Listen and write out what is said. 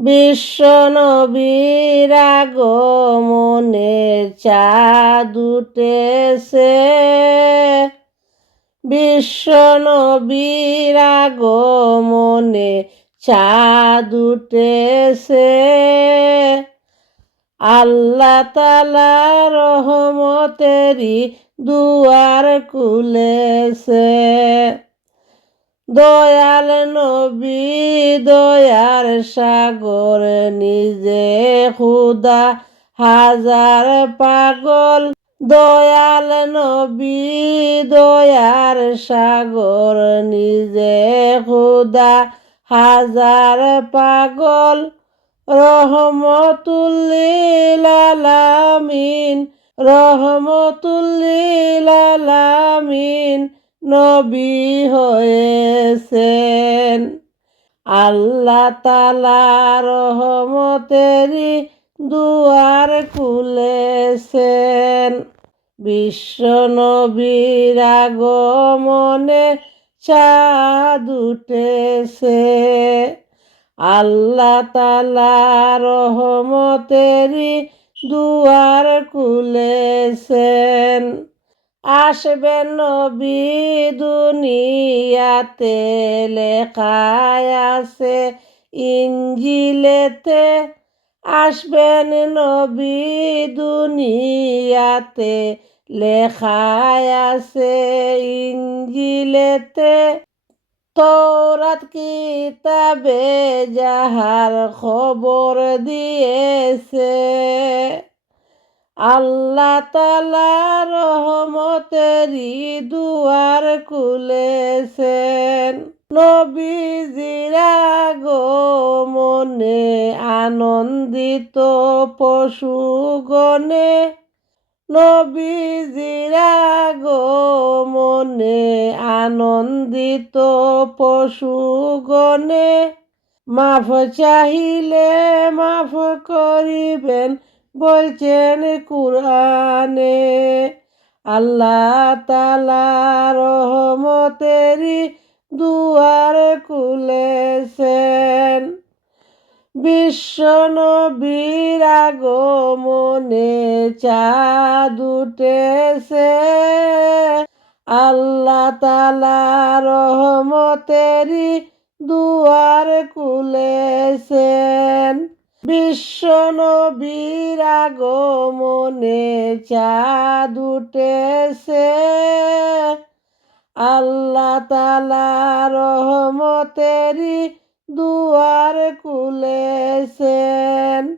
বিশ্ব নবীর আগমনে চাঁদ উঠেছে, বিশ্ব নবীর আগমনে চাঁদ উঠেছে। আল্লাহ তাআলা রহমতেরই দুয়ার খুলেছে। দয়াল নবী দয়ার সাগর, নিজে খুদা হাজার পাগল। দয়াল নবী দয়ার সাগর, নিজে খুদা হাজার পাগল। রহমতুল্লিল আলামিন, রহমতুল্লিল আলামিন নবী হয়েছেন। আল্লাহ তাআলা রহমতেরই দুয়ার খুলেছেন। বিশ্ব নবীর আগমনে চাঁদ উঠেছে। আল্লাহ তাআলা রহমতেরই দুয়ার খুলেছেন। আসবেন নবী দুনিয়াতে, লেখায় আছে ইনজিলেতে। আসবেন নবী দুনিয়াতে, লেখায় আছে ইনজিলেতে। তওরাত কিতাবে যাহার খবর দিয়েছে, আল্লাহ তাআলা রহমতেরই দুয়ার খুলেছেন। নবীজির আগমনে আনন্দিত পশুগণে, নবীজির আগমনে আনন্দিত পশুগণে। মাফ চাহিলে মাফ করিবেন বলছেন কুরআনে। আল্লাহ তাআলা রহমতেরই দুয়ার খুলেছেন। বিশ্ব নবীর আগমনে চাঁদ উঠেছে। আল্লাহ তাআলা রহমতেরই দুয়ার খুলেছেন। বিশ্ব নবীর আগমনে চাঁদ উঠেছে। আল্লাহ তাআলা রহমতেরই দুয়ার খুলেছেন।